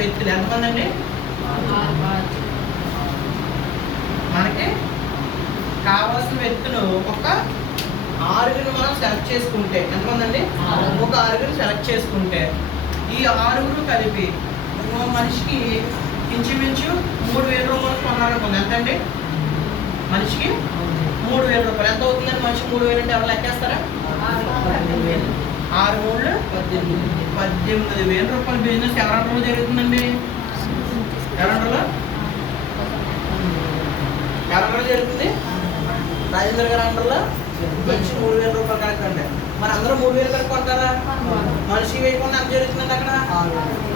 వ్యక్తులు ఎంతమంది అండి? మనకి కావాల్సిన వ్యక్తులు ఒక 6 మనం సెలెక్ట్ చేసుకుంటే ఎంతమంది అండి? ఒక 6 సెలెక్ట్ చేసుకుంటే ఈ 6 కలిపి మనిషికి ఇంచుమించు 3,000 రూపాయలు కొనాలనుకుంది. ఎంతండి? మనిషికి 3,000 రూపాయలు. ఎంత అవుతుందండి మనిషి? 3,000 అంటే ఎవరు లెక్కేస్తారా? 6 3 18,000 రూపాయల బిజినెస్ ఎవరంటలో జరుగుతుందండి? ఎవరంటలో జరుగుతుంది? రాజేంద్ర గారు అంటలో మనిషి 3,000 రూపాయలు కరెక్ట్ అండి. మరి అందరూ 3,000 కరెక్ట్ కొంటారా? మనిషి వేయకుండా ఎంత జరుగుతుందండి అక్కడ?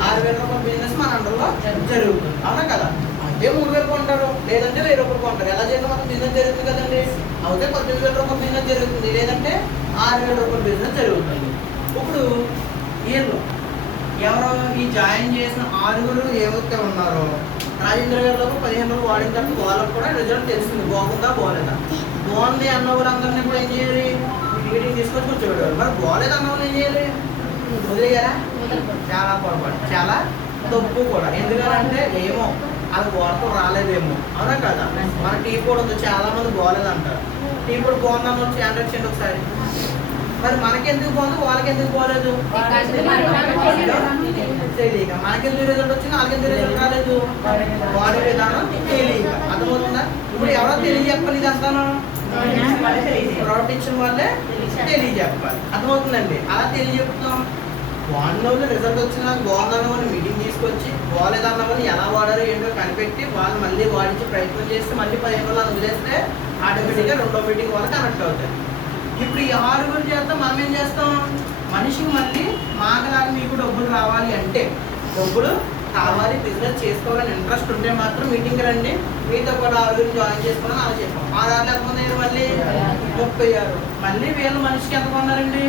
6,000 రూపాయల బిజినెస్ మన అండర్లో జరుగుతుంది. అవునా కదా? అదే 3,000 కొంటారు, లేదంటే 1,000 రూపాయలు కొంటారు. ఎలా చేయడం మొత్తం బిజినెస్ జరుగుతుంది కదండి. అయితే 18,000 రూపాయల బిజినెస్ జరుగుతుంది, లేదంటే 6,000 రూపాయల బిజినెస్ జరుగుతుంది. ఇప్పుడు వీళ్ళు ఎవరో ఈ జాయిన్ చేసిన 6 ఏవైతే ఉన్నారో రాజేంద్ర గారిలో 15 రోజులు వాడిన తర్వాత వాళ్ళకు కూడా రిజల్ట్ తెలిసింది, బాగుందా బాగోలేదా. బాగుంది అన్న వాళ్ళందరినీ కూడా ఏం చేయాలి? మీటింగ్ తీసుకొచ్చి కూర్చోబెట్టారు. మరి బాగోలేదు అన్న వాళ్ళు ఏం చేయాలి? వదిలేయారా? చాలా పొరపాటు, చాలా తప్పు కూడా. ఎందుకంటే ఏమో అది వాడుతూ రాలేదేమో. అవునా కదా? మన టీ కూడా ఉంది, చాలా మంది బాగోలేదు అంటారు. టీ కూడా బాగుందని వచ్చి హ్యాండ్ చేయండి ఒకసారి. మరి మనకెందుకు బాగుంది, వాళ్ళకి ఎందుకు బాగోలేదు? తెలియక. మనకెందుకు రిజల్ట్ వచ్చింది, వాళ్ళకెందుకు రిజల్ట్ రాలేదు? వాడే విధానం తెలియక. అర్థమవుతుందా? ఇప్పుడు ఎవరో తెలియజెప్పాలి, ఇదంతాను ప్రోడక్ట్ ఇచ్చిన వాళ్ళే తెలియజెప్పాలి. అర్థమవుతుందండి? అలా తెలియజెప్తాం. బాగున్న వాళ్ళు రిజల్ట్ వచ్చిన బాగుందన్న వాళ్ళు మీటింగ్ తీసుకొచ్చి బాగోలేదన్న వాళ్ళు ఎలా వాడారో ఏంటో కనిపెట్టి వాళ్ళు మళ్ళీ వాడించి ప్రయత్నం చేస్తే మళ్ళీ 15 రోజులు వదిలేస్తే ఆటోమేటిక్గా 2వ మీటింగ్ వాళ్ళు కనెక్ట్ అవుతాయి. ఇప్పుడు ఈ 6 చేత మనం ఏం చేస్తాం? మనిషికి మళ్ళీ మాకలాగా మీకు డబ్బులు రావాలి అంటే, డబ్బులు కావాలి, బిజినెస్ చేసుకోవాలని ఇంట్రెస్ట్ ఉంటే మాత్రం మీటింగ్కి రండి, మీతో కూడా 6 జాయిన్ చేసుకోవాలని అలా చెప్పాం. 6 ఎంతమంది మళ్ళీ 36. మళ్ళీ వీళ్ళు మనిషికి ఎంత కొన్నారండి?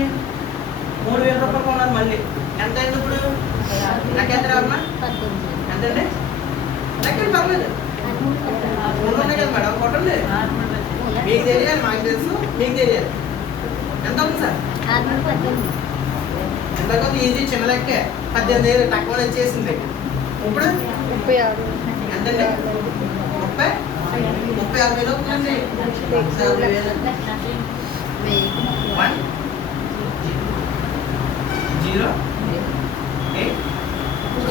3,000 రూపాయలు కొన్నారు. మళ్ళీ ఎంత అయింది ఇప్పుడు? నాకెంత రావన్నా ఎంతండి? నాకేం పర్లేదు, ఉన్నాయి కదా మేడం, కొట్టండి. మీకు తెలియాలి, మాకు తెలుసు, మీకు తెలియాలి. ఎంత ఉంది సార్? ఎంతకొంత ఈజీ, చిన్న లెక్కే. 18,000 తక్కువ వచ్చేసింది. ఇప్పుడు ఎంతండి? 36,000 అవుతుందండి. 1 0 8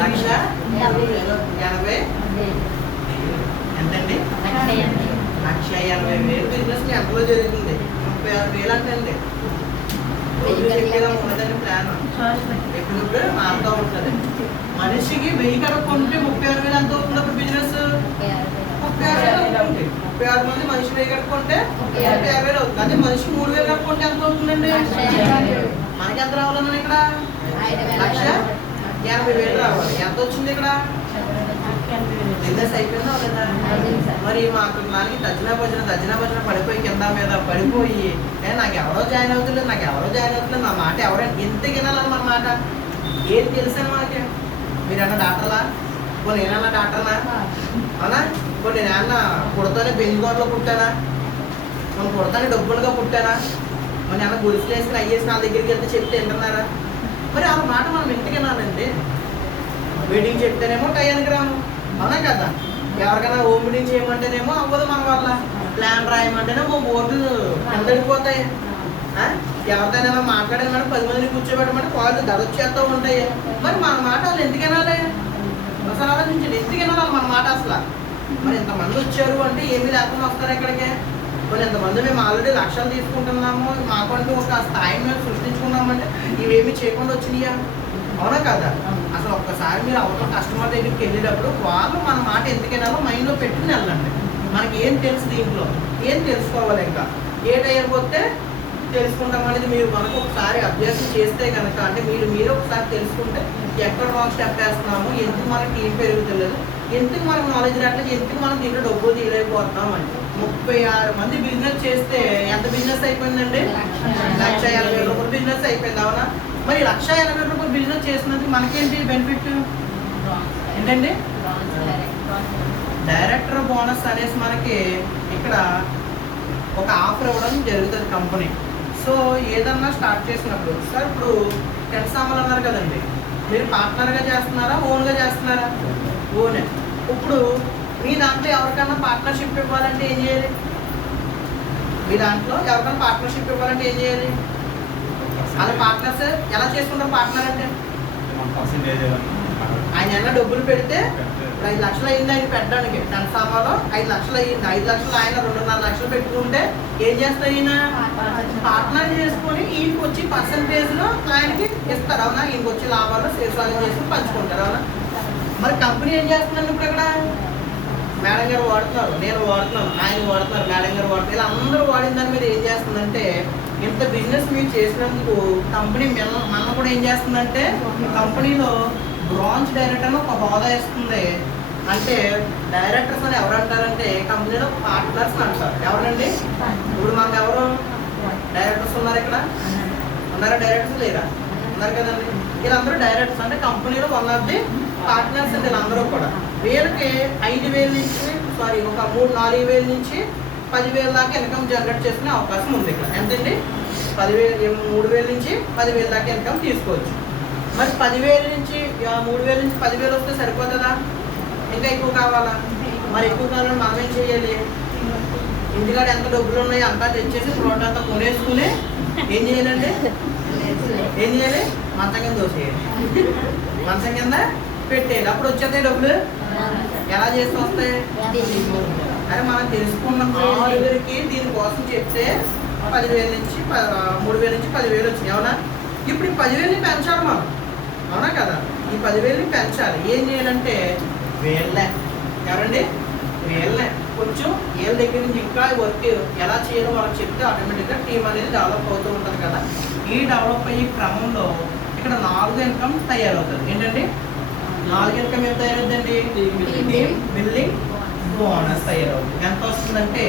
1,80,000 ఎంతండి? 1,80,000 బిజినెస్ ఎంతలో జరుగుతుంది? 36,000 అంటండి. ఉన్నదండి ప్లాన్ ఎప్పుడు మారుతూ ఉంటుంది. మనిషికి 1000 కనుక్కుంటే 36,000 ఎంత అవుతుంది అప్పుడు బిజినెస్? 36,000 అవుతుంది. 36 మంది మనిషి 1000 కనుక్కుంటే 36,000 అవుతుంది. అదే మనిషికి 3,000 కనుక్కుంటే ఎంత అవుతుందండి? మనకి ఎంత రావాలన్నా ఇక్కడ? 1,80,000 రావాలి. ఎంత వచ్చింది ఇక్కడ? బిజినెస్ అయిపోయిందా లేదా? మరి మాకు దానికి తజ్జినా భజన పడిపోయి కింద మీద పడిపోయి నాకు ఎవరో జాయిన్ అవుతులేదు, నా మాట ఎవరైనా ఎంత వినాలని మన మాట ఏం తెలుసని మనకి? మీరన్నా డాక్టర్లా? ఇప్పుడు నేనన్నా డాక్టర్నా? అవునా? ఇప్పుడు నేనన్నా పుడతానే బెంజుగోడలో పుట్టానా? మనం పుడతానే డబ్బులుగా పుట్టానా? మన ఏమన్నా గుడిసెలు వేసుకుని అయ్యేసి నా దగ్గరికి వెళ్తే చెప్తే వింటున్నారా? మరి ఆ మాట మనం ఇంటికి వినాలండి. మీటింగ్ చెప్తేనేమో టైంకి రాము. అవునా కదా? ఎవరికైనా హోమ్ మీటింగ్ చేయమంటేనేమో అవ్వదు మన వల్ల. ప్లాన్ రాయమంటేనేమో బోర్డులు ఎంతడిపోతాయి. ఎవరిదైనా మాట్లాడే మేడం 10 మందిని కూర్చోబెట్టమంటే వాళ్ళు దడొచ్చేస్తూ ఉంటాయి. మరి మన మాట వాళ్ళు ఎందుకు వినాలి? అసలు ఆలోచించండి, ఎందుకు వినాలి మన మాట అసలు? మరి ఇంతమంది వచ్చారు అంటే ఏమీ లేకుండా వస్తారు ఇక్కడికి. మరి ఇంతమంది మేము ఆల్రెడీ లక్షలు తీసుకుంటున్నాము, మాకంటూ ఒక స్థాయిని మేము సృష్టించుకున్నామంటే ఇవేమీ చేయకుండా వచ్చినాయా? అవునా కదా? అసలు ఒక్కసారి మీరు అవతల కస్టమర్ దగ్గరికి వెళ్ళేటప్పుడు వాళ్ళు మన మాట ఎందుకు వినాలో మైండ్లో పెట్టుకుని వెళ్ళండి. మనకి ఏం తెలుసు, దీంట్లో ఏం తెలుసుకోవాలి, ఇంకా ఏ టైం పోతే తెలుసుకుంటాం అనేది మీరు మనకు ఒకసారి అభ్యాసం చేస్తే కనుక, అంటే మీరు ఒకసారి తెలుసుకుంటే ఎక్కడ రాంగ్ స్టెప్ వేస్తున్నాము, ఎందుకు మనకి టీం పెరుగుతలేదు, ఎందుకు మనకు నాలెడ్జ్ రావట్లేదు, ఎందుకు మనం దీంట్లో డబ్బులు తీయలేకపోతున్నాం అని. 36 మంది బిజినెస్ చేస్తే ఎంత బిజినెస్ అయిపోయిందండి? 1,80,000 రూపాయల బిజినెస్ అయిపోయింది. అవునా? మరి 1,80,000 రూపాయల బిజినెస్ చేసినందుకు మనకేంటి బెనిఫిట్ ఏంటండి? డైరెక్టర్ బోనస్ అనేసి మనకి ఇక్కడ ఒక ఆఫర్ ఇవ్వడం జరుగుతుంది కంపెనీ. సో ఏదన్నా స్టార్ట్ చేసినప్పుడు, సార్ ఇప్పుడు 10 సామాన్లు అన్నారు కదండి, మీరు పార్ట్నర్గా చేస్తున్నారా, ఓన్గా చేస్తున్నారా? ఓనే. ఇప్పుడు మీ దాంట్లో ఎవరికైనా పార్ట్నర్షిప్ ఇవ్వాలంటే ఏం చేయాలి? మీ దాంట్లో ఎవరికైనా పార్ట్నర్షిప్ ఇవ్వాలంటే ఏం చేయాలి? అలా పార్ట్నర్స్ ఎలా చేసుకుంటారు? పార్ట్నర్ అంటే ఆయన ఏమైనా డబ్బులు పెడితే 5 లక్షలు అయింది ఆయన పెట్టడానికి, 10 సామాలో 5 లక్షలు అయ్యింది. 5 లక్షలు ఆయన 2.5 లక్షలు పెట్టుకుంటే ఏం చేస్తారు? ఈయన పార్ట్నర్ చేసుకొని ఈయనకి వచ్చి పర్సంటేజ్లో ఆయనకి ఇస్తారు. అవునా? ఈయనకి వచ్చి లాభాలు సేల్స్ చేసుకుని పంచుకుంటారు. అవునా? మరి కంపెనీ ఏం చేస్తుందండి? ఇప్పుడు ఇక్కడ మేడం గారు వాడుతున్నారు, నేను వాడుతున్నాను, ఆయన వాడుతున్నారు, మేడం గారు వాడుతున్నారు, ఇలా అందరూ వాడిన దాని మీద ఏం చేస్తుందంటే, ఇంత బిజినెస్ మీరు చేసినందుకు కంపెనీ మనం కూడా ఏం చేస్తుందంటే కంపెనీలో బ్రాంచ్ డైరెక్టర్ అని ఒక హోదా ఇస్తుంది. అంటే డైరెక్టర్స్ అని ఎవరు అంటారంటే కంపెనీలో పార్ట్నర్స్ అంటారు. ఎవరండి? ఇప్పుడు మనకు ఎవరు డైరెక్టర్స్ ఉన్నారు? ఇక్కడ ఉన్నారా? డైరెక్టర్స్ లేరా? ఉన్నారు కదండి. వీళ్ళందరూ డైరెక్టర్స్ అంటే కంపెనీలో వన్ ఆఫ్ ది పార్ట్నర్స్ అండి. వీళ్ళందరూ కూడా వీళ్ళకి 5,000 నుంచి ఒక 4,000 నుంచి 10,000 దాకా ఇన్కమ్ జనరేట్ చేసుకునే అవకాశం ఉంది. ఇక్కడ ఎంతండి? 3,000 నుంచి 10,000 దాకా ఇన్కమ్ తీసుకోవచ్చు. మరి 10,000 నుంచి 3,000 నుంచి 10,000 వస్తే సరిపోతుందా? ఇంకా ఎక్కువ కావాలా? మరి ఎక్కువ కావాలని మనం ఏం చేయాలి? ఇంటికాడ ఎంత డబ్బులు ఉన్నాయో అంతా తెచ్చేసి ప్రోడక్ట్ అంతా కొనేసుకుని ఏం చేయాలండి? ఏం చేయాలి? మంచం కింద దోసేయాలి, మంచం కింద పెట్టేయాలి. అప్పుడు వచ్చేస్తాయి డబ్బులు. ఎలా చేసి వస్తాయి? అరే మనం తెలుసుకున్న 6 దీనికోసం చెప్తే 10,000 నుంచి 3,000 నుంచి 10,000 వచ్చినాయి. అవునా? ఇప్పుడు ఈ 10,000ని పెంచాలి మనం. అవునా కదా? ఈ 10,000ని పెంచాలి. ఏం చేయాలంటే వీళ్ళే ఎవరండి? వీళ్ళే కొంచెం వీళ్ళ దగ్గర నుంచి ఇంకా వర్క్ ఎలా చేయాలో వాళ్ళకి చెప్తే ఆటోమేటిక్గా టీం అనేది డెవలప్ అవుతూ ఉంటుంది కదా. ఈ డెవలప్ అయ్యే క్రమంలో ఇక్కడ 4 ఇన్కమ్ తయారవుతుంది. ఏంటండి? 4 ఇన్కమ్ ఏం తయారవుతుందండి? టీమ్ బిల్డింగ్ బోనస్ తయారవుతుంది. ఎంత వస్తుందంటే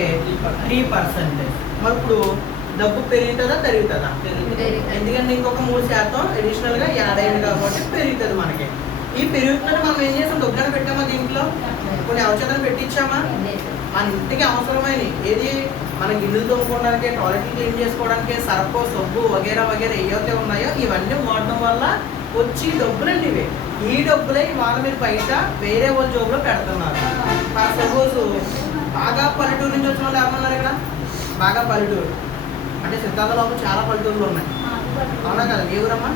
3%. మరి ఇప్పుడు డబ్బు పెరుగుతుందా తరుగుతుందా? ఎందుకంటే ఇంకొక 3% అడిషనల్గా యాడ్ అయింది కాబట్టి పెరుగుతుంది మనకి. ఈ పెరుగుతుందని మనం ఏం చేసాం? డబ్బులను పెట్టామా? దీంట్లో కొన్ని ఔషధాలు పెట్టించామా? మన ఇంటికి అవసరమైన ఏది మన గిన్నెలు తోముకోవడానికి, టాయిలెట్లు క్లీన్ చేసుకోవడానికి, సర్ఫ్, సబ్బు వగేరా వగేరా ఏవైతే ఉన్నాయో ఇవన్నీ వాడడం వల్ల వచ్చి డబ్బులండి ఇవి. ఈ డబ్బులే ఇవాళ మీరు బయట వేరే వాళ్ళ జోబులో పెడుతున్నారు. సపోజ్ బాగా పల్లెటూరు నుంచి వచ్చిన వాళ్ళు ఏమన్నారు? ఇక్కడ బాగా పల్లెటూరు అంటే సిద్ధాంతలోపు చాలా పల్లెటూరులు ఉన్నాయి. అవునా కదా? ఏ ఊరమ్మా?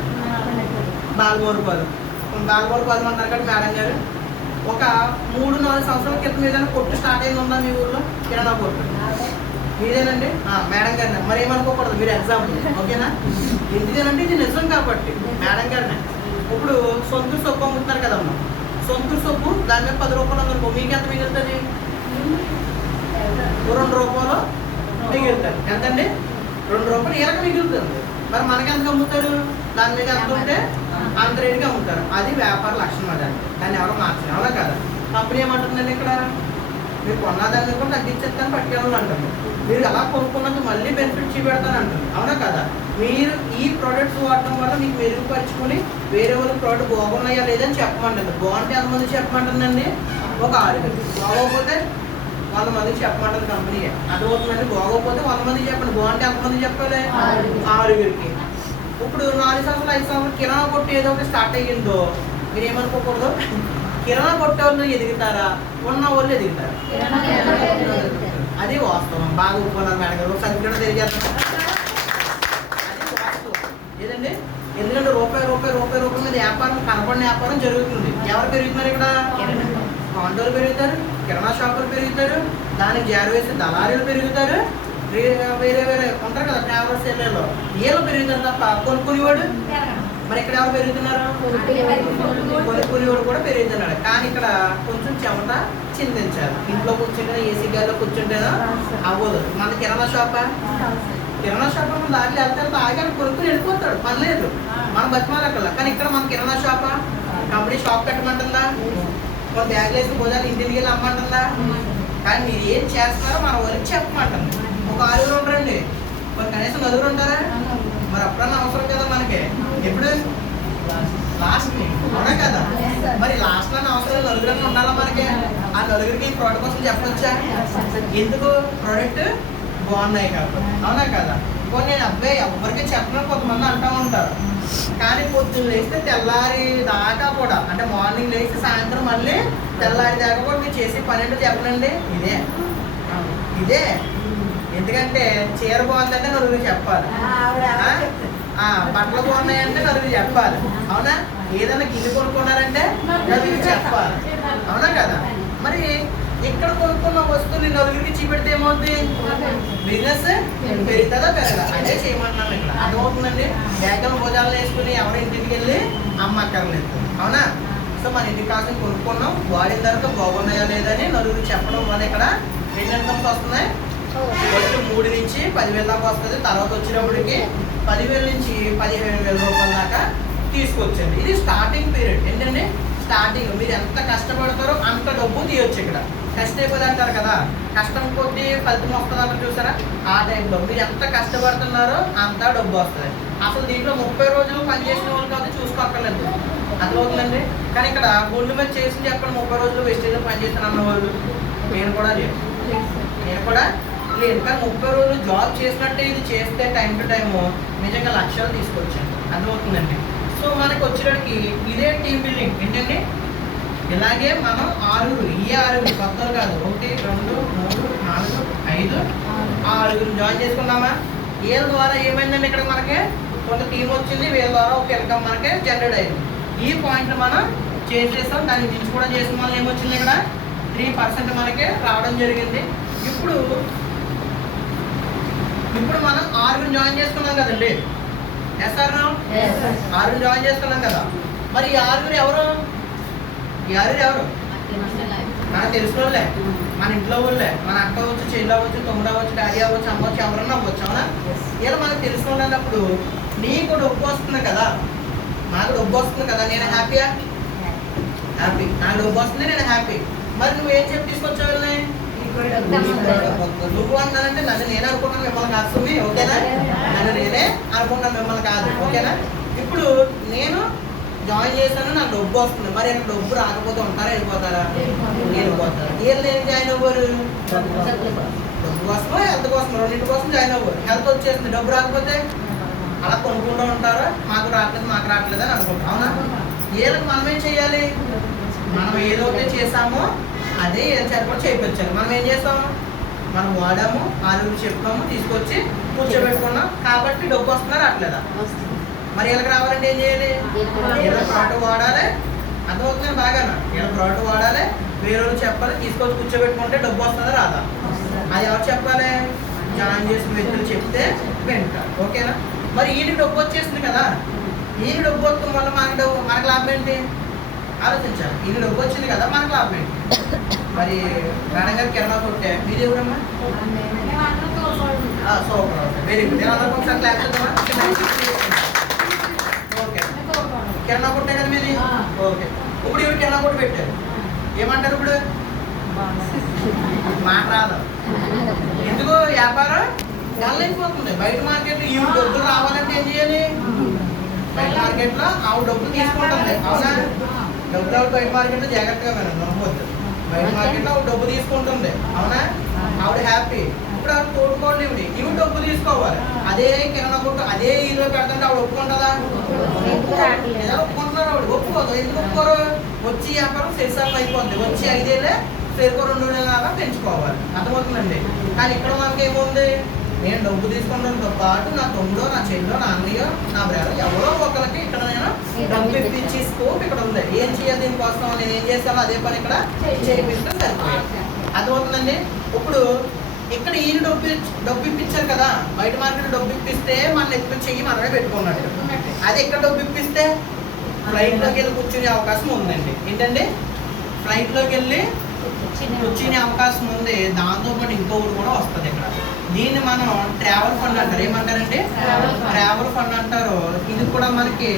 బాలమోరుపాలెం. బాలమోరుపాలెం అన్నారు కదా మేడం గారు. ఒక 3-4 సంవత్సరాల క్రితం ఏదైనా కొట్టు స్టార్ట్ అయింది ఉందా మీ ఊర్లో? కిరాణా కొట్టు మీదేనండి? మేడం గారిని మరి ఏమనుకోకూడదు, మీరు ఎగ్జాంపుల్. ఓకేనా? ఎందుకేనంటే ఇది నిజం కాబట్టి మేడం గారిని. ఇప్పుడు సొంతూరు సొప్పు అమ్ముతున్నారు కదమ్మా. సొంతూరు సొప్పు దాని మీద 10 రూపాయలు ఉందనుకో, మీకు ఎంత మిగులుతుంది? 2 రూపాయలు మిగులుతుంది. ఎంతండి? 2 రూపాయలు ఈరక మిగులుతుంది. మరి మనకి ఎంత అమ్ముతారు? దాని మీద ఎంత ఉంటే అంత రేటుగా అమ్ముతారు. అది వ్యాపార లక్షణం. అది దాన్ని ఎవరో మార్చారు. అవునా కదా? కంపెనీ ఏమంటుందండి ఇక్కడ? మీరు కొన్నదాన్ని కూడా తగ్గించేస్తాను పట్టుకెళ్ళాలి అంటారు. మీరు అలా కొనుక్కున్నందుకు మళ్ళీ బెనిఫిట్ చూపెడతాను అంటారు. అవునా కదా? మీరు ఈ ప్రోడక్ట్స్ వాడటం వల్ల మీకు మెరుగుపరుచుకొని వేరే వాళ్ళకి ప్రోడక్ట్ బాగున్నాయా లేదని చెప్పమంటుంది. బాగుంటే ఎంతమంది చెప్పమంటుందండి? ఒక 6. బాగోకపోతే 100 మందికి చెప్పమంటుంది కంపెనీ. అర్థమవుతుందండి? బాగోకపోతే 100 మందికి చెప్పండి. బాగుంటే ఎంతమంది చెప్పాలి? 6. ఇప్పుడు 4 సంవత్సరాలు 5 సంవత్సరాలు కిరాణా కొట్టు ఏదో ఒకటి స్టార్ట్ అయ్యిందో మీరు ఏమనుకోకూడదు. కిరాణా కొట్టే వాళ్ళు ఎదుగుతారా? ఉన్న వాళ్ళు ఎదుగుతారా? అది వాస్తవం. బాగా ఒప్పుకున్నారు మేడం గారు. సంఖ్యలో తెలియజేస్తాం. అది వాస్తవం ఏదండి? ఎందుకంటే రూపాయి మీద వ్యాపారం, కనపడిన వ్యాపారం జరుగుతుంది. ఎవరు పెరుగుతున్నారు ఇక్కడ? కాండోలు పెరుగుతారు, కిరాణా షాపులు పెరుగుతారు, దానికి జారవేసి దళారీలు పెరుగుతారు, వేరే ఉంటారు కదా ట్రావెల్స్ ఏరియాలో వీళ్ళు పెరుగుతారు తప్ప కొనుక్కునేవాడు. మరి ఇక్కడ ఎవరు పెరుగుతున్నారు? కొనుక్కునేవాడు కూడా పెరుగుతున్నాడు. కానీ ఇక్కడ కొంచెం చెమట చిందించాలి. ఇంట్లో కూర్చుంటే ఏసీ గాలిలో కూర్చుంటేనో అవ్వదు. మన కిరాణా షాపా? కిరాణా షాప్ మన దారిలో వెళ్తే ఆగానే కొనుక్కుని వెళ్ళిపోతాడు, పని లేదు, మనం బతిమాలక్కల. కానీ ఇక్కడ మన కిరాణా షాపా? కంపెనీ షాప్ పెట్టమంటుందా? మన బ్యాగ్ వేసి భోజనాలు ఇంటికి వెళ్ళి అమ్మంటుందా? కానీ మీరు ఏం చేస్తున్నారో మన వాళ్ళకి చెప్పమంటుంది. ఒక 6 ఉంటారండి, మరి కనీసం 4 ఉంటారా? మరి అప్పుడన్నా అవసరం కదా మనకి. ఎప్పుడు లాస్ట్ అవునా కదా? మరి లాస్ట్ లో అవసరం 4 ఉండాలా మనకి. ఆ 4కి ప్రోడక్ట్ కోసం చెప్పొచ్చా? ఎందుకు? ప్రోడక్ట్ బాగున్నాయి కాబట్టి. అవునా కదా? ఇప్పుడు నేను అబ్బాయి ఎవరికి చెప్పడం కొంతమంది అంటూ ఉంటారు. కానీ పొద్దున్న లేస్తే తెల్లారి దాకా కూడా, అంటే మార్నింగ్ లేస్తే సాయంత్రం మళ్ళీ తెల్లారి దాకా కూడా మీరు చేసే పని ఏంటో చెప్పనండి. ఇదే ఎందుకంటే చీర బాగుందంటే నలుగురు చెప్పాలి, బట్టలు బాగున్నాయంటే నలుగురు చెప్పాలి, అవునా? ఏదైనా గిన్నె కొనుక్కున్నారంటే నలుగురు చెప్పాలి, అవునా కదా? మరి ఇక్కడ కొనుక్కున్న వస్తువుని నలుగురికి చూపెడితే ఏమవుతుంది? బిజినెస్ పెరుగుతుందా పెరగదా? అదే చేయమంటున్నాను ఇక్కడ. అర్థమవుతుందండి? బ్యాగం భోజనాలు వేసుకుని ఎవరి ఇంటికి వెళ్ళి అమ్మక్కర్లేదు, అవునా? సో మన ఇంటికి కాసిన కొనుక్కున్నాం, వాడిన తర్వాత బాగున్నాయా లేదని నలుగురు చెప్పడం వల్ల ఇక్కడ 2 ఇన్కమ్స్ వస్తున్నాయి. ఫస్ట్ 3 నుంచి 10,000 దాకా వస్తుంది. తర్వాత వచ్చినప్పటికి 10,000 నుంచి 15,000 రూపాయల దాకా తీసుకొచ్చండి. ఇది స్టార్టింగ్ పీరియడ్. ఏంటండి? స్టార్టింగ్ మీరు ఎంత కష్టపడతారో అంత డబ్బు తీయొచ్చు. ఇక్కడ కష్టపడి అంటారు కదా, కష్టం కొద్ది ఫలితం వస్తుంది అంటారు చూసారా? ఆ టైంలో మీరు ఎంత కష్టపడుతున్నారో అంత డబ్బు వస్తుంది. అసలు దీంట్లో 30 రోజులు పనిచేసిన వాళ్ళు కాదు, చూసుకోక్కర్లేదు. అర్థమవుతుందండి? కానీ ఇక్కడ గుండు మీద చేసింది అక్కడ 30 రోజులు వెస్టేజ్ పనిచేస్తాను అన్న వాళ్ళు నేను కూడా లేదు, లేదు. కానీ 30 రోజులు జాబ్ చేసినట్టే ఇది చేస్తే టైం టు టైము నిజంగా లక్షలు తీసుకొచ్చాను. అర్థమవుతుందండి? సో మనకు వచ్చేటికి ఇదే టీమ్ బిల్డింగ్. ఏంటండి? ఇలాగే మనం 6 కొత్తలు కాదు, 1 2 3 4 5 6 జాయిన్ చేసుకున్నామా? వీళ్ళ ద్వారా ఏమైందండి? ఇక్కడ మనకి కొంత టీం వచ్చింది, వీళ్ళ ద్వారా ఒక ఇన్కమ్ మనకి జనరేట్ అయింది. ఈ పాయింట్ మనం చేసేస్తాం. దాన్ని మించి కూడా చేసిన వల్ల ఏమొచ్చింది? ఇక్కడ 3% మనకి రావడం జరిగింది. ఇప్పుడు మనం 6 జాయిన్ చేసుకున్నాం కదండి. Yes are no? 6 జాయిన్ చేసుకున్నాం కదా. మరి ఈ 6 ఎవరు? మనకు తెలిసిన వాళ్ళే, మన ఇంట్లో వాళ్ళే. మన అక్క అవ్వచ్చు, చెల్లి అవ్వచ్చు, తమ్ముడు అవ్వచ్చు, డాడీ అవ్వచ్చు, అమ్మ అవ్వచ్చు, ఎవరన్నా అవ్వచ్చు, అవునా? ఇలా మనకు తెలిసిన వాళ్ళు అన్నప్పుడు నీకు డబ్బు వస్తుంది కదా, నాకు డబ్బు వస్తుంది కదా, నేను హ్యాపీ. నాకు డబ్బు వస్తుంది, నేను హ్యాపీ. మరి నువ్వేం చెప్పి తీసుకొచ్చావు వెళ్ళి? నువ్వు అన్నానంటే నన్ను నేనే అనుకుంటాను, మిమ్మల్ని కాదు సుమి, ఓకేనా? నన్ను నేనే అనుకుంటాను, మిమ్మల్ని కాదు, ఓకేనా? ఇప్పుడు నేను జాయిన్ చేశాను, నాకు డబ్బు వస్తుంది. మరి నాకు డబ్బు రాకపోతే ఉంటారా, వెళ్ళిపోతారా? వెళ్ళిపోతారు. వీళ్ళు ఏం జాయిన్ అవ్వరు? డబ్బు కోసమో హెల్త్ కోసం, రెండింటి కోసం జాయిన్ అవ్వరు. హెల్త్ వచ్చేసింది, డబ్బు రాకపోతే అలా కొనుక్కుంటూ ఉంటారా? మాకు రావట్లేదు అని అనుకుంటాం, అవునా? వీళ్ళకి మనం ఏం చేయాలి? మనం ఏదైతే చేసామో అదే చెప్పడం చేయించాలి. మనం ఏం చేస్తాము? మనం వాడాము, 6 చెప్పాము, తీసుకొచ్చి కూర్చోబెట్టుకున్నాం కాబట్టి డబ్బు వస్తున్నా రావట్లేదా? మరి వీళ్ళకి రావాలంటే ఏం చేయాలి? వీళ్ళ ప్రోడక్ట్ వాడాలి. అర్థమవుతుంది బాగా? వీళ్ళ ప్రోడక్ట్ వాడాలి, వేరే వాళ్ళు చెప్పాలి, తీసుకొచ్చి కూర్చోబెట్టుకుంటే డబ్బు వస్తుందా రాదా? అది ఎవరు చెప్పాలి? జాయిన్ చేసిన వ్యక్తులు చెప్తే వింటారు, ఓకేనా? మరి ఈయనకి డబ్బు వచ్చేసింది కదా, ఈయన డబ్బు వస్తుంది వల్ల మనకు లాభం ఏంటి? ఆలోచించాలి. ఈయన డబ్బు వచ్చింది కదా, మనకు లాభం ఏంటి? మరి మేడం గారు కిరణా కొట్టే మీది ఎవరమ్మా? Super, very good. అందరికీ ఒకసారి క్లాస్ చేద్దామా? ఓకే, కిరణా కొట్టే కదా మీది, ఓకే. ఇప్పుడు ఇవి కిరణా కొట్టు పెట్టారు, ఏమంటారు ఇప్పుడు? మాట రాదు. ఎందుకు? వ్యాపారం డల్లైపోతుంది. బయట మార్కెట్ ఈ డబ్బులు రావాలంటే ఏం చేయాలి? బయట మార్కెట్లో ఆవిడ డబ్బులు తీసుకుంటుంది, అవునా? డబ్బులు బయట మార్కెట్లో జాగ్రత్తగా మేడం నమ్మవద్దు. బయట మార్కెట్లో ఆవిడ డబ్బు తీసుకుంటుంది, అవునా? ఆవిడ హ్యాపీ. ఇప్పుడు ఆవిడ తోడుకోండి, ఇవి డబ్బు తీసుకోవాలి. అదే కిరాణా కొట్టు అదే ఇల్లు పెడుతుంటే ఆవిడ ఒప్పుకుంటుందా? ఒప్పుకుంటున్నారు ఆవిడ? ఒప్పుకోదు. ఎందుకు ఒప్పుకోరు? వచ్చి వ్యాపారం శరీరం అయిపోద్ది. వచ్చి 5 ఏళ్ళే సరిగ్గా 2 నెలల దాకా పెంచుకోవాలి. అర్థమవుతుందండి? కానీ ఇక్కడ మనకి ఏముంది? నేను డబ్బు తీసుకుంటాను పాటు నా తమ్ముడో, నా చెల్లో, నా అన్నయ్యో, నా బ్రదర్ ఎవరో ఒకరికి ఇక్కడ నేను డబ్బు ఇప్పించి స్కోప్ ఇక్కడ ఉంది. ఏం చేయాలి దీనికోసం? నేను ఏం చేస్తానో అదే పని ఇక్కడ చేయిస్తే సరిపోయింది. అర్థమవుతుందండి? ఇప్పుడు ఇక్కడ ఈయన డబ్బు ఇప్పించారు కదా, బయట మార్కెట్ డబ్బు ఇప్పిస్తే మన ఎప్పుడు చెయ్యి మనమే పెట్టుకున్నట్టు. అదే ఇక్కడ డబ్బు ఇప్పిస్తే ఫ్లైట్లోకి వెళ్ళి కూర్చునే అవకాశం ఉందండి. ఏంటండి? ఫ్లైట్లోకి వెళ్ళి కూర్చునే అవకాశం ఉంది. దాంతోపాటు ఇంకొకటి కూడా వస్తుంది ఇక్కడ. దీన్ని మనం ట్రావెల్ ఫండ్ అంటారు. ఏమంటారండి? ట్రావెల్ ఫండ్ అంటారు. ఇది కూడా మనకి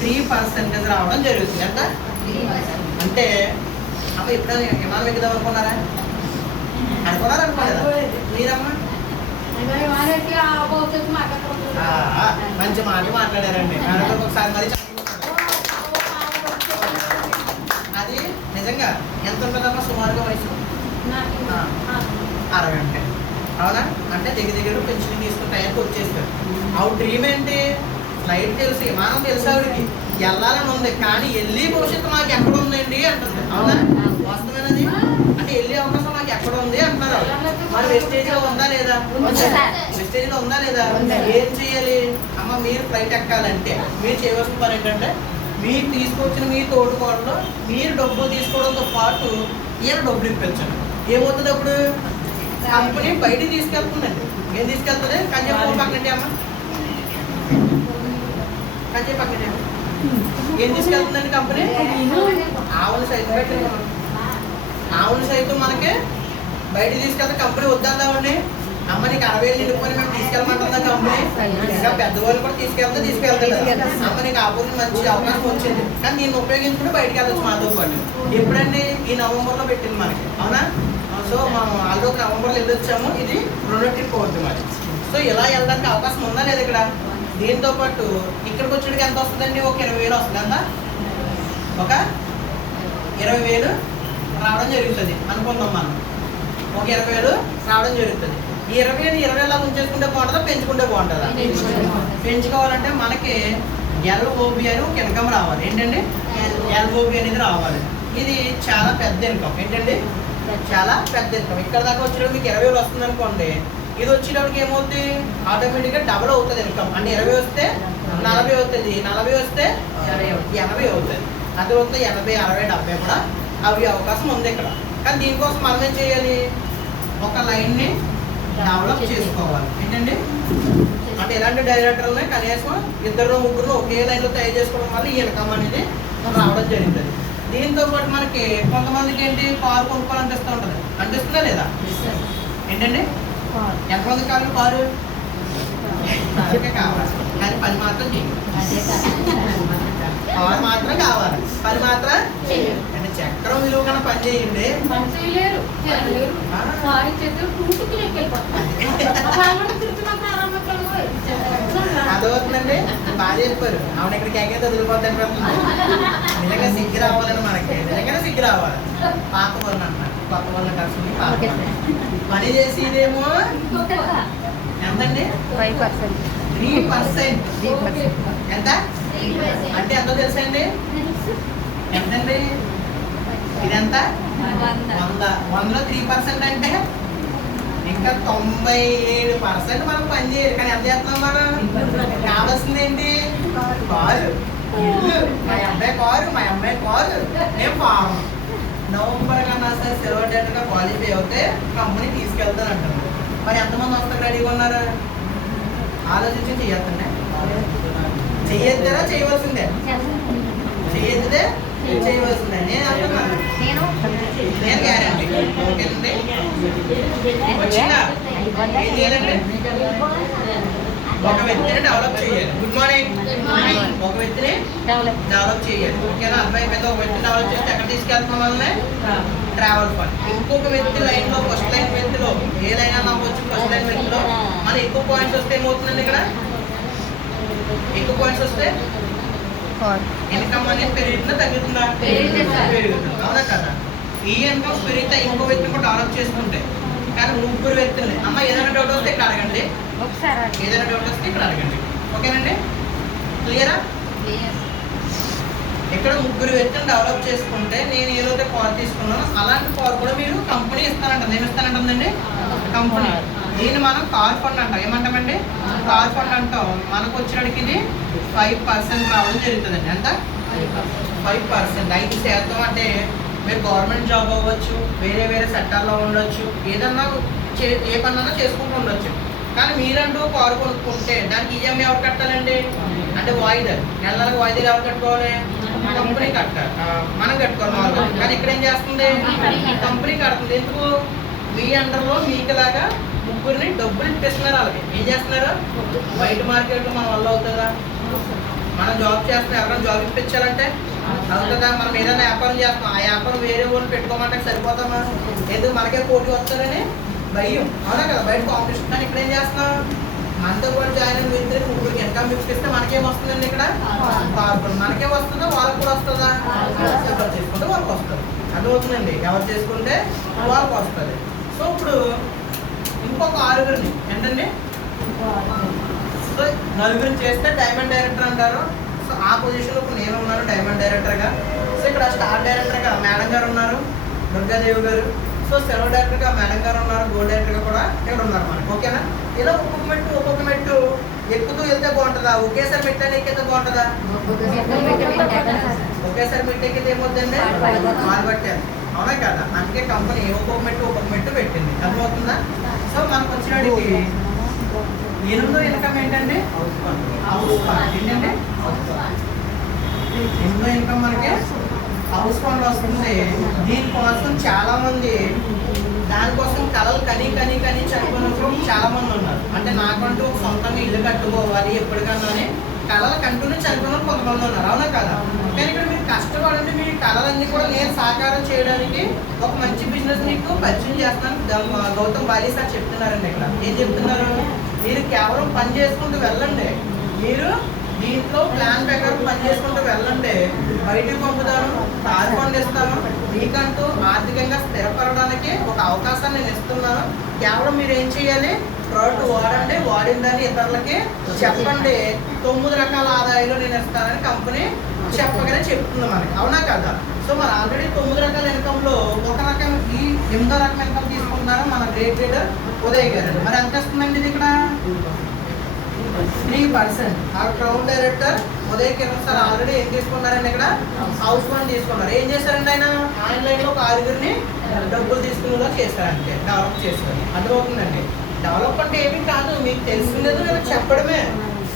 3% రావడం జరుగుతుంది. ఎంత అంటే అమ్మ ఎప్పుడైనా విమానం ఎక్కుదాం అనుకున్నారా? అనుకోలేదా మీరమ్మా? మంచి మాట మాట్లాడారండి. ఒకసారి మరి అది నిజంగా ఎంత ఉంటుందమ్మా సుమారుగా వయసు? 60 అంటే, అవునా? అంటే దగ్గర పెన్షన్ తీసుకుని టైంకి వచ్చేస్తారు. ఆవిడ డ్రీమ్ ఏంటి? ఫ్లైట్ తెలుసు, విమానం తెలుసు ఆవిడకి, వెళ్ళాలని ఉంది. కానీ వెళ్ళి భవిష్యత్తు మాకు ఎక్కడ ఉందండి అంటుంది. అవునా? వాస్తవమైనది. అంటే వెళ్ళే అవకాశం మాకు ఎక్కడ ఉంది అంటున్నారు ఆవిడ. మరి వెస్టేజ్లో ఉందా లేదా? వెస్టేజ్లో ఉందా లేదా? ఏం చేయాలి అమ్మ? మీరు ఫ్లైట్ ఎక్కాలంటే మీరు చేయవలసిన పని ఏంటంటే, మీరు తీసుకొచ్చిన మీ తోడుకోవడంలో మీరు డబ్బులు తీసుకోవడంతో పాటు ఈయన డబ్బులు ఇప్పించండి. ఏమవుతుంది అప్పుడు? కంపెనీ బయటికి తీసుకెళ్తుందండి. ఏం తీసుకెళ్తుంది? కంజాపూర్ పక్కనండి అమ్మ, కంజా పక్కనే ఏం తీసుకెళ్తుందండి కంపెనీ? ఆవులు సైతం పెట్టండి. ఆవులు సైతం మనకి బయటికి తీసుకెళ్తే కంపెనీ వద్దామండి. అమ్మ నీకు 60,000 నిండుకొని మేము తీసుకెళ్ళమంటుందా కంపెనీ? ఇంకా పెద్దవాళ్ళు కూడా తీసుకెళ్తారు. అమ్మ నీకు ఆపోజిట్ మంచి అవకాశం వచ్చింది, కానీ దీన్ని ఉపయోగించుకుంటే బయటికి వెళ్ళొచ్చు మాతో పాటు. ఎప్పుడండి? ఈ నవంబర్లో పెట్టింది మనకి. అవునా? సో మనం ఆల్రెడీ నవంబర్లో వెళ్ళొచ్చాము. ఇది 2వ ట్రిప్ అవుతుంది మరి. సో ఇలా వెళ్ళడానికి అవకాశం ఉందా లేదా ఇక్కడ? దీంతో పాటు ఇక్కడికి వచ్చేటికి ఎంత వస్తుందండి? ఒక 20,000 వస్తుంది. ఎంత? ఒక 20,000 రావడం జరుగుతుంది అనుకుందాం మనం. ఒక 20,000 రావడం జరుగుతుంది. ఈ 20,000 20,000 ఉంచేసుకుంటే బాగుంటుందా, పెంచుకుంటే బాగుంటుందా? పెంచుకోవాలంటే మనకి ఎల్ఓబి అని ఒక ఇన్కమ్ రావాలి. ఏంటండి? ఎల్ఓబి అనేది రావాలి. ఇది చాలా పెద్ద ఇన్కమ్. ఏంటండి? చాలా పెద్ద ఇన్కమ్. ఇక్కడ దాకా వచ్చేటప్పుడు మీకు 20,000 వస్తుంది అనుకోండి. ఇది వచ్చేటప్పటికి ఏమవుతుంది? ఆటోమేటిక్గా డబుల్ అవుతుంది ఇన్కమ్. అంటే 20 వస్తే 40 అవుతుంది, 40 వస్తే 80 అవుతుంది. అది వస్తే 80, 60, 70 కూడా అవి అవకాశం ఉంది ఇక్కడ. కానీ దీనికోసం మనం ఏం చేయాలి? ఒక లైన్ని డెవలప్ చేసుకోవాలి. ఏంటండి? అంటే ఇలాంటి డైరెక్టర్లని కనీసం 2 3 ఒకే లైన్లో తయారు చేసుకోవడం వల్ల ఈ ఇన్కమ్ అనేది రావడం జరుగుతుంది. దీంతో పాటు మనకి కొంతమందికి ఏంటి? కారు కొనుక్కోవాలనిపిస్తూ ఉంటుంది. అనిపిస్తుందా లేదా? ఏంటండి? ఎంతమందికి కావాలి కారు? కారుకే కావాలి, కానీ పని మాత్రం చేయాలి. కారు మాత్రం కావాలి, పని మాత్రం అంటే చక్రం విలువ కన్నా పని చేయండి. అదవుతుందండి. బాగా చెప్పారు. ఆవిడ ఇక్కడికి ఎక్కడైతే వదిలిపోద్దని నిజంగా సిగ్గు రావాలని మనకి నిజంగానే సిగ్గు రావాలి. పాత వాళ్ళు అంటారు, కొత్త వాళ్ళు అంటారు. పని చేసేదేమో ఎంతండి? 3%. ఎంత అంటే ఎంతో తెలుసా అండి? ఎంతండి? ఇదంతా 100. 100లో 3% అంటే ఇంకా 97% మనం పని చేయాలి. కానీ ఎంత చేస్తున్నాం మనం? కావాల్సింది ఏంటి? కారు, ఇల్లు. మా అబ్బాయి కారు, మా అమ్మాయి కారు, నేను ఫామ్. నవంబర్ కన్నా సరే సిల్వర్ డేట్గా క్వాలిఫై అవుతే కంపెనీ తీసుకెళ్తాను అంటున్నారు. మరి ఎంతమంది వస్తారు రెడీగా ఉన్నారు? ఆలోచించి చేయొద్దండి. చెయ్యొద్దా? చేయవలసిందే. చెయ్యొద్దే చేయవలసిందే. నేను అంటున్నాను, నేను గ్యారంటీ. ఓకేనండి? వచ్చిందా? ఏం చేయాలండి? ఒక వ్యక్తిని డెవలప్ చేయాలి. Good morning. ఒక వ్యక్తిని డెవలప్ చేయాలి. ఓకేనా? అర్థమైపోయింది. ఒక వ్యక్తిని డెవలప్ చేస్తే ఎక్కడ తీసుకెళ్తాం వాళ్ళని? Travel fund. ఇంకొక వ్యక్తి లైన్లో, ఫస్ట్ లైన్ వ్యక్తిలో, ఏ లైన్ అన్నా వచ్చి ఫస్ట్ లైన్ వ్యక్తిలో మన ఎక్కువ పాయింట్స్ వస్తే ఏమవుతుందండి? ఇక్కడ ఎక్కువ పాయింట్స్ వస్తే ఇన్కమ్ అనేది పెరుగుతుందా తగ్గుతుందా? పెరుగుతుంది. అవునా కదా? ఈ ఇన్కమ్ పెరిగితే ఇంకో వ్యక్తిని కూడా డెవలప్ చేసుకుంటే. కానీ 3 వ్యక్తుల్ని అమ్మ ఏదైనా డౌట్ వస్తే ఇక్కడ అడగండి, ఏదైనా డౌట్ వస్తే ఇక్కడ అడగండి. ఓకేనండి? క్లియరా? ఇక్కడ 3 వ్యక్తులను డెవలప్ చేసుకుంటే నేను ఏదైతే కార్ తీసుకున్నానో అలాంటి కార్ కూడా మీరు కంపెనీ ఇస్తానంట. నేను ఇస్తానంటుందండి కంపెనీ. దీన్ని మనం కార్ ఫండ్ అంటాం. ఏమంటామండి? కార్ ఫండ్ అంటాం. మనకు వచ్చినడికి ఇది 5% రావడం జరుగుతుందండి. ఎంత? 5%. 5% అంటే మీరు గవర్నమెంట్ జాబ్ అవ్వచ్చు, వేరే వేరే సెక్టార్లో ఉండొచ్చు, ఏదన్నా ఏ పనన్నా చేసుకుంటూ ఉండొచ్చు. కానీ మీరంటూ కారు కొనుక్కుంటే దానికి ఈఎంఐ ఎవరు కట్టాలండి? అంటే వాయిదా, నెలలకు వాయిదాలు ఎవరు కట్టుకోవాలి? కంపెనీ కట్టాలి, మనం కట్టుకోవాలి. కానీ ఇక్కడ ఏం చేస్తుంది? కంపెనీ కడుతుంది. ఎందుకు? మీ అండర్లో మీకులాగా 3 డబ్బులు ఇప్పిస్తున్నారు. వాళ్ళకి ఏం చేస్తున్నారు? బయట మార్కెట్లో మన వల్ల అవుతుందా? మనం జాబ్ చేస్తున్నాం, ఎవరైనా జాబ్ ఇప్పించాలంటే అవుతుందా? మనం ఏదైనా వ్యాపారం చేస్తాం, ఆ వ్యాపారం వేరే వాళ్ళు పెట్టుకోమంటే సరిపోతామా? ఎందుకు? మనకే పోటీ వస్తారని భయం. అవునా కదా? బయట కాంపిటీషన్. కానీ ఇక్కడ ఏం చేస్తున్నాం? మనతో కూడా జాయిన్ అయిన వ్యక్తులు 3 ఇన్కమ్ ఇప్పిస్తే మనకేం వస్తుందండి? ఇక్కడ కార్పొరేట్ మనకే వస్తుందా? వాళ్ళకి కూడా వస్తుందా? ఎవరు చేసుకుంటే వాళ్ళకి వస్తుంది. అర్థమవుతుందండి? ఎవరు చేసుకుంటే వాళ్ళకి వస్తుంది. సో ఇప్పుడు ఇంకొక 6 ఏంటండి? సో నలుగురిని చేస్తే డైమండ్ డైరెక్టర్ అంటారు. సో ఆ పొజిషన్లో ఇప్పుడు నేను ఉన్నాను డైమండ్ డైరెక్టర్గా. సో ఇక్కడ స్టార్ డైరెక్టర్గా మేడం గారు ఉన్నారు, దుర్గాదేవి గారు. సో సెలవు డైరెక్టర్గా మేడం గారు ఉన్నారు, గోల్డ్ డైరెక్టర్గా కూడా ఇక్కడ ఉన్నారు మనకి. ఓకేనా? ఇలా ఒక్కొక్క మెట్టు ఎక్కుతూ వెళ్తే బాగుంటుందా, ఒకేసారి మెట్టు ఎక్కితే బాగుంటుందా? ఒకేసారి మెట్టు ఎక్కితే ఏమవుతుందండి? మాలు పట్టారు. అవునా కదా? అందుకే కంపెనీ ఒక్కొక్క మెట్టు పెట్టింది. అర్థమవుతుందా? సో మనకు వచ్చినడికి 8వ ఇన్కమ్ ఏంటండి? House fund. ఏంటండి? 8వ ఇన్కమ్ మనకి హౌస్ ఫండ్ వస్తుంది. దీనికోసం చాలా మంది దానికోసం కలలు కని చనిపోయినప్పుడు చాలా మంది ఉన్నారు. అంటే నాకంటూ సొంతంగా ఇల్లు కట్టుకోవాలి ఎప్పటికన్నా అని కళలు కంటూనే చనిపోయిన కొంతమంది ఉన్నారు. అవునా కదా? కానీ ఇక్కడ మీరు కష్టపడండి, మీ కళలన్నీ కూడా నేను సాకారం చేయడానికి ఒక మంచి బిజినెస్ మీకు పరిచయం చేస్తాను. గౌతమ్ బాలి సార్ చెప్తున్నారండి. ఇక్కడ ఏం చెప్తున్నారు? మీరు కేవలం పని చేసుకుంటూ వెళ్ళండి. మీరు దీంట్లో ప్లాన్ ప్రకారం పని చేసుకుంటూ వెళ్ళండి. బయటకు పంపుతాను, కారు ఫండ్ ఇస్తాను, మీకంటూ ఆర్థికంగా స్థిరపడడానికి ఒక అవకాశాన్ని నేను ఇస్తున్నాను. కేవలం మీరు ఏం చేయాలి? ప్రోడక్ట్ వాడండి, వాడిందని ఇతరులకి చెప్పండి. 9 రకాల ఆదాయాలు నేను ఇస్తానని కంపెనీ చెప్పగానే చెప్తుంది మనకి. అవునా కదా? సో మరి ఆల్రెడీ 9 రకాల ఇన్కంలో ఒక రకం, ఈ 8వ రకం ఇన్కమ్ తీసుకుంటున్నారు మన గ్రేట్ లీడర్ ఉదయ్ గారు. మరి ఎంత వస్తుందండి ఇది? ఇక్కడ 3%. ఆ crown director Uday Kiran sir already ఏం తీసుకున్నారండి? ఇక్కడ హౌస్ ఫండ్ తీసుకున్నారు. ఏం చేశారండి? ఆయన ఆన్లైన్లో ఒక 6గురిని డబ్బులు తీసుకునేలా చేశారంటే డెవలప్ చేశారు. అర్థమవుతుందండి? డెవలప్ అంటే ఏమీ కాదు, మీకు తెలిసిందేదో నేను చెప్పడమే.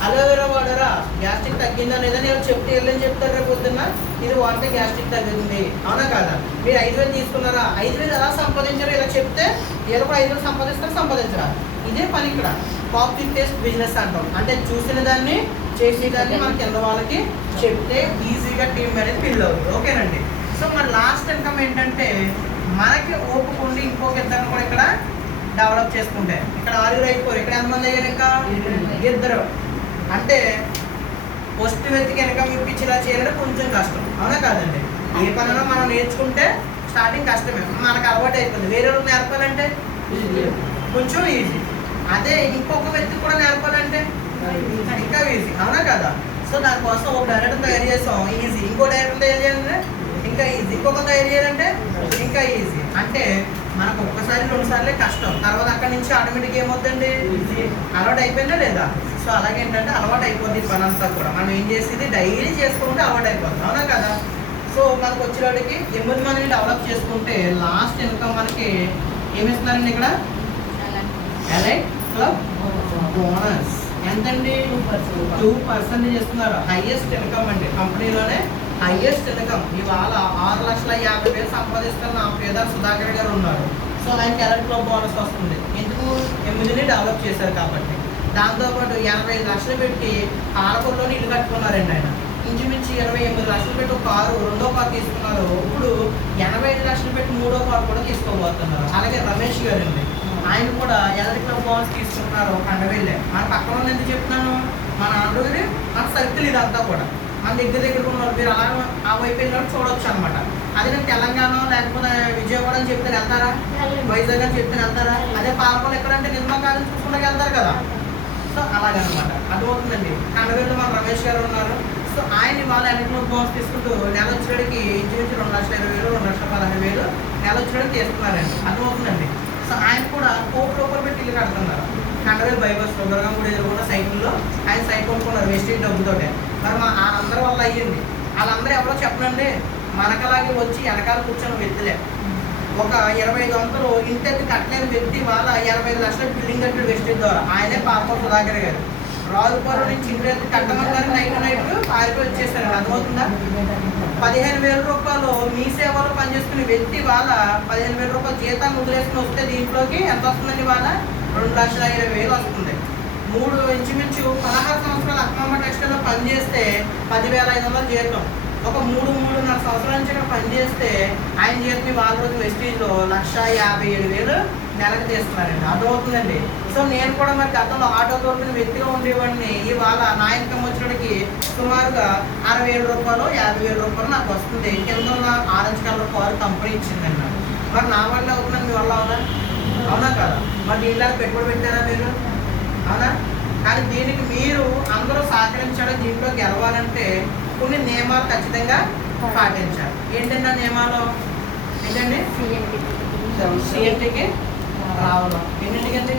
అలోవెరా వాడరా, గ్యాస్ట్రిక్ తగ్గిందా లేదా నేను చెప్తే వెళ్ళని చెప్తారు. రేపు పొద్దున్న ఇది వాడితే గ్యాస్ట్రిక్ తగ్గుతుంది. అవునా కాదా? మీరు 5,000 తీసుకున్నారా, 5,000 ఎలా సంపాదించారో ఇలా చెప్తే ఏదో కూడా 5,000 సంపాదిస్తారు, సంపాదించరా. ఇదే పని ఇక్కడ కాపీ పేస్ట్ బిజినెస్ అంటాం. అంటే చూసిన దాన్ని చేసేదాన్ని మన కింద వాళ్ళకి చెప్తే ఈజీగా టీం అనేది బిల్డ్ అవుతుంది. ఓకేనండి? సో మరి లాస్ట్ ఇన్కమ్ ఏంటంటే మనకి ఓపుకుండి ఇంకొక ఇద్దరు కూడా ఇక్కడ డెవలప్ చేసుకుంటే ఇక్కడ 6 అయిపోరు. ఇక్కడ ఎంతమంది అయ్యారు? ఇంకా 2. అంటే ఫస్ట్ వ్యక్తికి ఇన్కమ్ ఇప్పించేలా చేయాలంటే కొంచెం కష్టం. అవునా కాదండి? ఏ పనైనా మనం నేర్చుకుంటే స్టార్టింగ్ కష్టమే, మనకు అలవాటు అయిపోతుంది. వేరే వాళ్ళకి నేర్పాలంటే కొంచెం ఈజీ. అదే ఇంకొక వ్యక్తికి కూడా నేర్పాలంటే ఇంకా ఈజీ. అవునా కదా? సో దానికోసం ఒక డైరెక్టర్ తయారు చేస్తాం, ఈజీ. ఇంకో డైరెక్టర్ తయారు చేయాలంటే ఇంకా ఈజీ. ఇంకొక తయారు చేయాలంటే ఇంకా ఈజీ. అంటే మనకు ఒక్కసారి 2 సార్లే కష్టం, తర్వాత అక్కడి నుంచి ఆటోమేటిక్ ఏమవుతుందండి? అలవాటు అయిపోయిందా లేదా? సో అలాగేంటంటే అలవాటు అయిపోద్ది పని అంతా కూడా. మనం ఏం చేసేది డైలీ చేసుకుంటే అలవాటు అయిపోతుంది. అవునా కదా? సో మనకు వచ్చేవాడికి 8 మందిని డెవలప్ చేసుకుంటే లాస్ట్ ఇన్కమ్ మనకి ఏమిస్తున్నారండి? ఇక్కడ ఎలైట్ క్లబ్ బోనస్ ఎంతండి? 2% చేస్తున్నారు. హైయెస్ట్ ఇన్కమ్ అండి కంపెనీలోనే, హైయెస్ట్ ఇన్కమ్. ఇవాళ 6,50,000 సంపాదిస్తున్న నా పేదారు సుధాకర్ గారు ఉన్నారు. సో ఆయనకి ఎలైట్ క్లబ్ బోనస్ వస్తుంది. ఎందుకు? 8ని డెవలప్ చేశారు కాబట్టి. దాంతోపాటు 85 లక్షలు పెట్టి ఆడపల్లిలోని ఇల్లు కట్టుకున్నారండి ఆయన. ఇంచుమించి 28 లక్షలు పెట్టి ఒక కారు, 2వ కారు తీసుకున్నారు. ఇప్పుడు 85 లక్షలు పెట్టి 3వ కారు కూడా తీసుకోబోతున్నారు. అలాగే రమేష్ గారు అండి, ఆయన కూడా ఎలక్ట్రిక్ క్లబ్ బోనస్ తీసుకుంటున్నారు. కండవెళ్ళే మన పక్కన ఉన్న ఎందుకు చెప్తున్నాను? మన ఆంధ్రప్రదేశ్ మన సర్కిల్ ఇదంతా కూడా మన దగ్గర ఉన్నారు. మీరు అలా ఆ వైపు వెళ్ళినప్పుడు చూడొచ్చు అనమాట. అదే నేను తెలంగాణ లేకపోతే విజయవాడ అని చెప్తే వెళ్తారా? వైజాగ్ అని చెప్తే వెళ్తారా? అదే పాలకొల్లు ఎక్కడంటే నిజామాబాద్ చూసుకుంటే వెళ్తారు కదా. సో అలాగనమాట. అర్థమవుతుందండి? కండవెళ్ళు మన రమేష్ గారు ఉన్నారు. సో ఆయన వాళ్ళ ఎలక్ట్రిక్ బోనస్ తీసుకుంటూ నెల వచ్చేటికి ఇంచుమించు 2,20,000, 2,16,000 నెల వచ్చేటికి తీస్తున్నారండి. అర్థమవుతుందండి? సో ఆయన కూడా ₹1,00,00,000 పెట్టి ఇల్లు కడుతున్నారు. కండవేలు బైబస్ దుర్గం కూడా ఎదుర్కొన్న సైకిల్లో ఆయన సైకిల్ కొనుక్కున్నారు వేస్టేజ్ డబ్బుతోటే. మరి మా అందరి వల్ల అయ్యింది. వాళ్ళందరూ ఎవరో చెప్పనండి, మనకలాగే వచ్చి వెనకాల కూర్చొని వ్యక్తులే. ఒక 25 వంతులు ఇంటి కట్టలేని వ్యక్తి వాళ్ళ 85 లక్షల బిల్డింగ్ కట్టాడు వేస్టేజ్ ద్వారా. ఆయనే పాపం సుధాకర్ గారు. రాజుపాలెం నుంచి ఇంటి కట్టమన్నారు, నైట్ పారిపోయి వచ్చేసారు. అర్థమవుతుందా? ₹15,000 మీ సేవలో పనిచేసుకునే వ్యక్తి వాళ్ళ ₹15,000 జీతాన్ని వదిలేసుకుని వస్తే దీంట్లోకి ఎంత వస్తుందండి? వాళ్ళ 2,20,000 వస్తుంది. ఇంచుమించు 16 సంవత్సరాలు అక్కమ్మ టెక్స్టైల్లో పనిచేస్తే 10,500 జీతం. ఒక 3-3.5 సంవత్సరాల నుంచి ఇక్కడ పనిచేస్తే ఆయన జీతం వాళ్ళ రోజు వెస్టీజ్లో 1,57,000 నెలకు తీస్తున్నారండి. అర్థమవుతుందండి? సో నేను కూడా మరి గతంలో ఆటో తోలుకునే వ్యక్తిగా ఉండేవాడిని. ఇవాళ నా ఇన్కమ్ వచ్చినడికి సుమారుగా ₹60,000, ₹50,000 నాకు వస్తుంది. కింద ఉన్న ఆరెంజ్ కలర్ కారు కంపెనీ ఇచ్చిందండి నాకు. మరి నా వల్ల అవుతుందని మీ వల్ల అవునా? అవునా కదా? మరి దీనిలాగా పెట్టుబడి పెట్టారా మీరు? అవునా? కానీ దీనికి మీరు అందరూ సహకరించడం, దీంట్లో గెలవాలంటే కొన్ని నియమాలు ఖచ్చితంగా పాటించాలి. ఏంటంటే ఆ నియమాలు ఏంటండి? సిఎంటీకి రావడం ఎన్నింటికండి?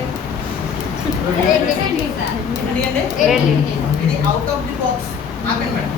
ఎన్నింటికండి? ఇది అవుట్ ఆఫ్ ది బాక్స్. ఆపండి మేడం.